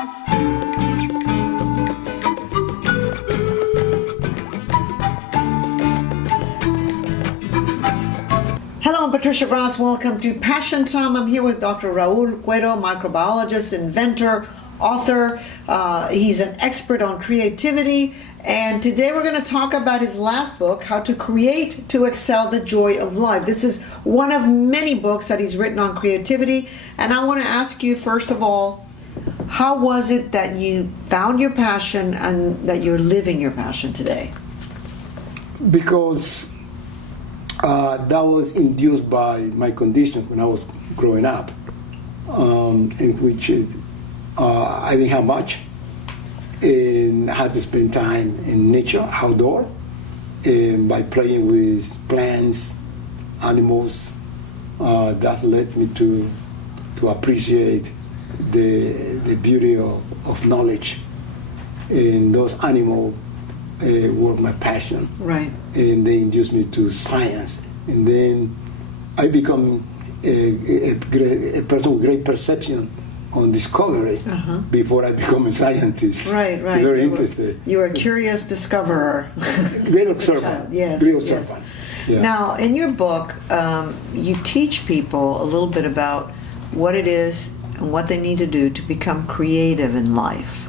Hello, I'm Patricia Gras. Welcome to Passion Time. I'm here with Dr. Raul Cuero, microbiologist, inventor, author. He's an expert on creativity. And today we're going to talk about his last book, How to Create to Excel, the Joy of Life. This is one of many books that he's written on creativity. And I want to ask you, first of all, how was it that you found your passion and that you're living your passion today? Because that was induced by my condition when I was growing up, in which I didn't have much, and I had to spend time in nature, outdoor, and by playing with plants, animals. That led me to appreciate the beauty of knowledge, and those animals were my passion. Right. And they induced me to science, and then I become a person with great perception on discovery before I become a scientist. Right. Very interested. You were a curious discoverer. Great observer. Yes. Great observer. Yes. Yeah. Now, in your book, you teach people a little bit about what it is and what they need to do to become creative in life.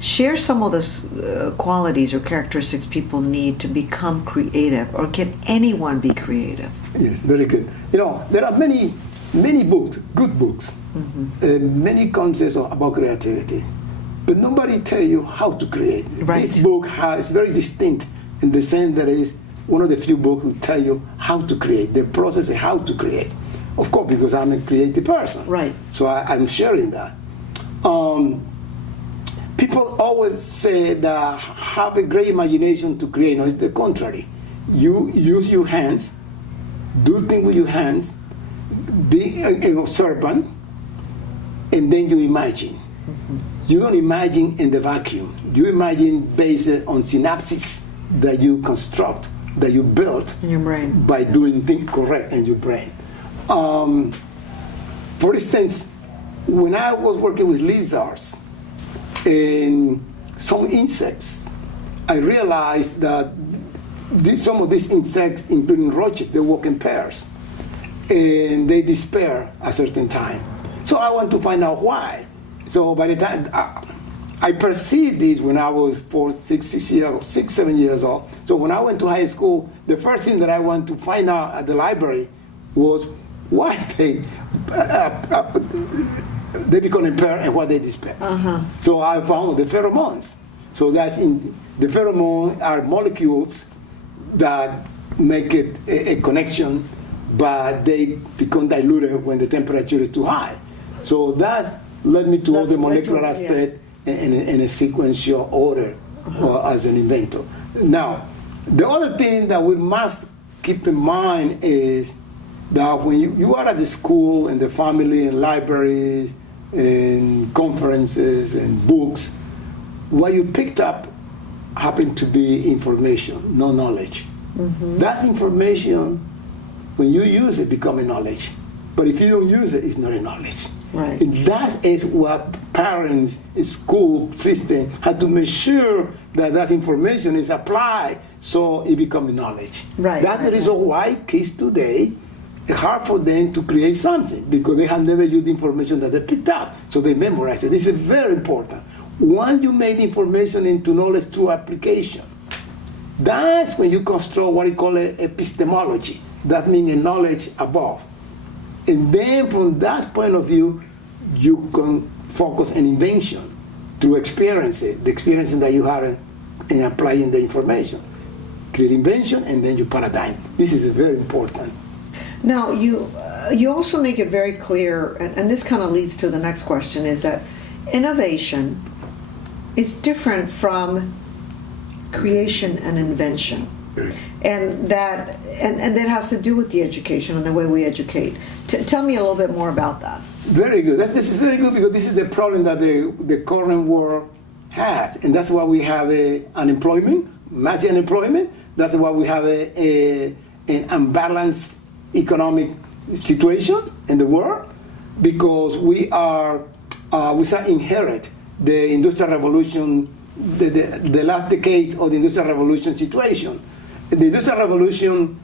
Share some of the qualities or characteristics people need to become creative, or can anyone be creative? Yes, very good. You know, there are many books, good books, many concepts about creativity, but nobody tell you how to create. Right. This book is very distinct in the sense that it is one of the few books who tell you how to create, the process of how to create. Of course, because I'm a creative person. Right. So I'm sharing that. People always say that have a great imagination to create. No, it's the contrary. You use your hands, do things with your hands, be an observant, and then you imagine. You don't imagine in the vacuum. You imagine based on synapses that you construct, that you build in your brain by doing things correct in your brain. For instance, when I was working with lizards and some insects, I realized that some of these insects, including roaches, they walk in pairs, and they despair at a certain time. So I want to find out why. So by the time I perceived this when I was 7 years old. So when I went to high school, the first thing that I wanted to find out at the library was why they become impaired and why they despair. So I found the pheromones. So the pheromones are molecules that make it a connection, but they become diluted when the temperature is too high. So that led me to all the molecular aspect in a sequential order as an inventor. Now, the other thing that we must keep in mind is that when you are at the school and the family and libraries and conferences and books, what you picked up happened to be information, no knowledge. That information, when you use it, becomes a knowledge. But if you don't use it, it's not a knowledge. Right. And that is what parents, school system had to make sure that information is applied so it becomes knowledge. Right. That's the reason why kids today, it's hard for them to create something because they have never used the information that they picked up. So they memorize it. This is very important. Once you make information into knowledge through application, that's when you construct what we call epistemology. That means a knowledge above. And then from that point of view, you can focus on invention through experiences, the experiences that you have in applying the information. Create invention and then your paradigm. This is very important. Now, you also make it very clear, and this kind of leads to the next question, is that innovation is different from creation and invention. And that has to do with the education and the way we educate. Tell me a little bit more about that. Very good. This is very good because this is the problem that the current world has. And that's why we have unemployment, massive unemployment. That's why we have an unbalanced economic situation in the world, because we inherit the Industrial Revolution, the last decades of the Industrial Revolution situation. The Industrial Revolution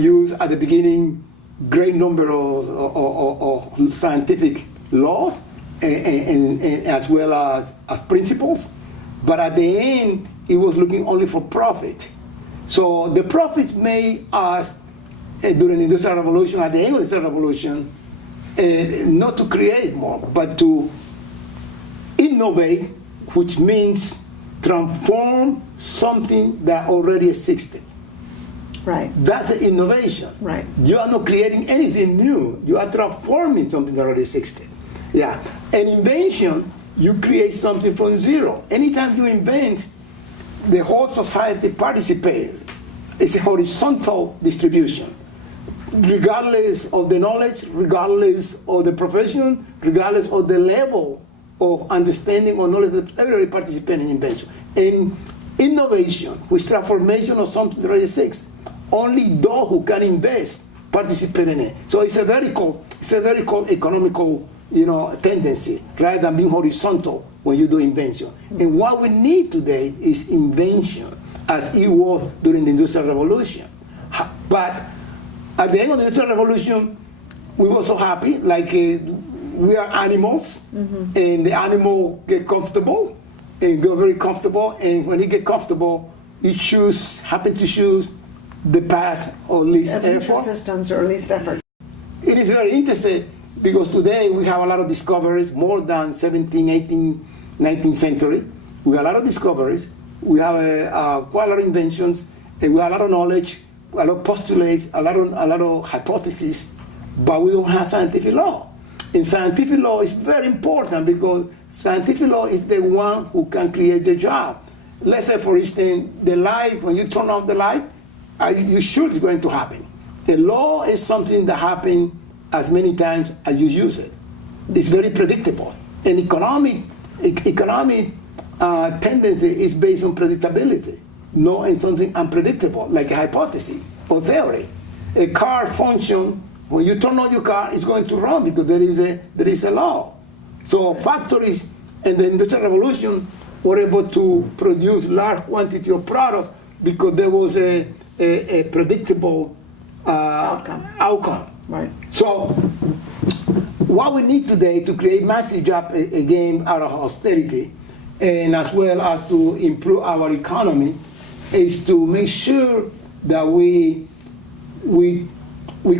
used at the beginning great number of scientific laws and as well as principles, but at the end it was looking only for profit. So the profits made us during the Industrial Revolution, at the end of the Industrial Revolution, not to create more, but to innovate, which means transform something that already existed. Right. That's an innovation. Right. You are not creating anything new. You are transforming something that already existed. Yeah. An invention, you create something from zero. Anytime you invent, the whole society participates. It's a horizontal distribution. Regardless of the knowledge, regardless of the profession, regardless of the level of understanding or knowledge, everybody participates in invention. In innovation, which transformation of something that already exists, only those who can invest participate in it. So it's a very economical, tendency, rather than being horizontal when you do invention. And what we need today is invention, as it was during the Industrial Revolution. But at the end of the Industrial Revolution, we were so happy, like we are animals, and the animal get comfortable, and go very comfortable, and when he get comfortable, he happen to choose the path or least effort. Resistance or least effort. It is very interesting because today we have a lot of discoveries, more than 17th, 18th, 19th century. We have a lot of discoveries. We have quite a lot of inventions, and we have a lot of knowledge, a lot of postulates, a lot of hypotheses, but we don't have scientific law. And scientific law is very important because scientific law is the one who can create the job. Let's say, for instance, the light, when you turn off the light, you're sure it's going to happen. A law is something that happens as many times as you use it. It's very predictable. An economic tendency is based on predictability, not in something unpredictable, like a hypothesis or theory. A car function, when you turn on your car, it's going to run because there is a law. So factories in the Industrial Revolution were able to produce large quantity of products because there was a predictable outcome. Right. So what we need today to create massive job again out of austerity, and as well as to improve our economy, is to make sure that we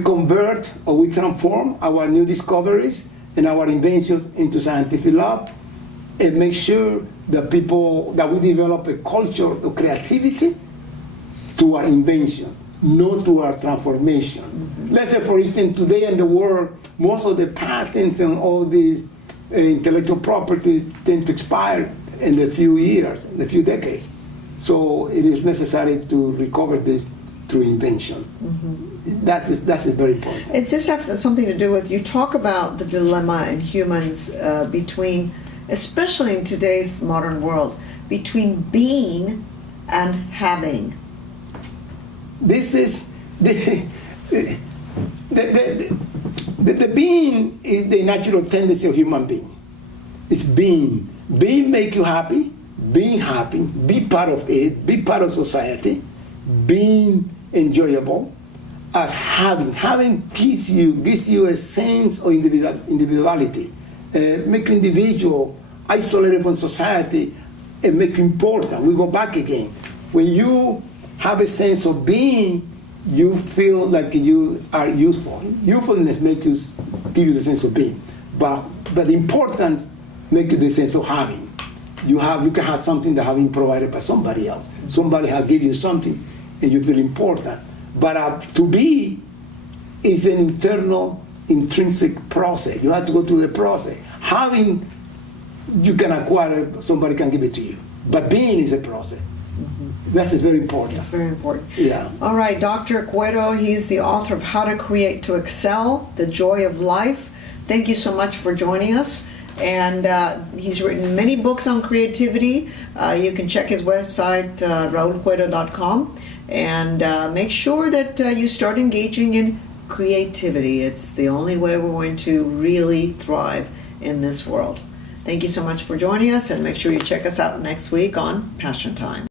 convert or we transform our new discoveries and our inventions into scientific law, and make sure that we develop a culture of creativity to our invention, not to our transformation. Let's say, for instance, today in the world, most of the patents and all these intellectual property tend to expire in a few years, in a few decades. So it is necessary to recover this through invention. That is very important. It just has something to do with, you talk about the dilemma in humans between, especially in today's modern world, between being and having. This is the being is the natural tendency of human being. It's being. Being make you happy, be part of it, be part of society, being enjoyable. As having gives you a sense of individuality, make you individual, isolated from society, and make you important. We go back again. When you have a sense of being, you feel like you are useful. Usefulness give you the sense of being, but the importance make you the sense of having. You can have something that has been provided by somebody else. Somebody has given you something, and you feel important. But to be is an internal, intrinsic process. You have to go through the process. Having, you can acquire, somebody can give it to you. But being is a process. That's very important. It's very important. Yeah. All right, Dr. Cuero, he's the author of How to Create to Excel, The Joy of Life. Thank you so much for joining us. And he's written many books on creativity. You can check his website, raulcuero.com, and make sure that you start engaging in creativity. It's the only way we're going to really thrive in this world. Thank you so much for joining us, and make sure you check us out next week on Passion Time.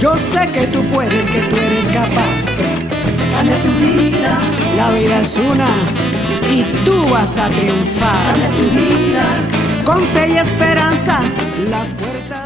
Yo sé que tú puedes, que tú eres capaz. Cambia tu vida. La vida es una y tú vas a triunfar. Cambia tu vida. Con fe y esperanza, las puertas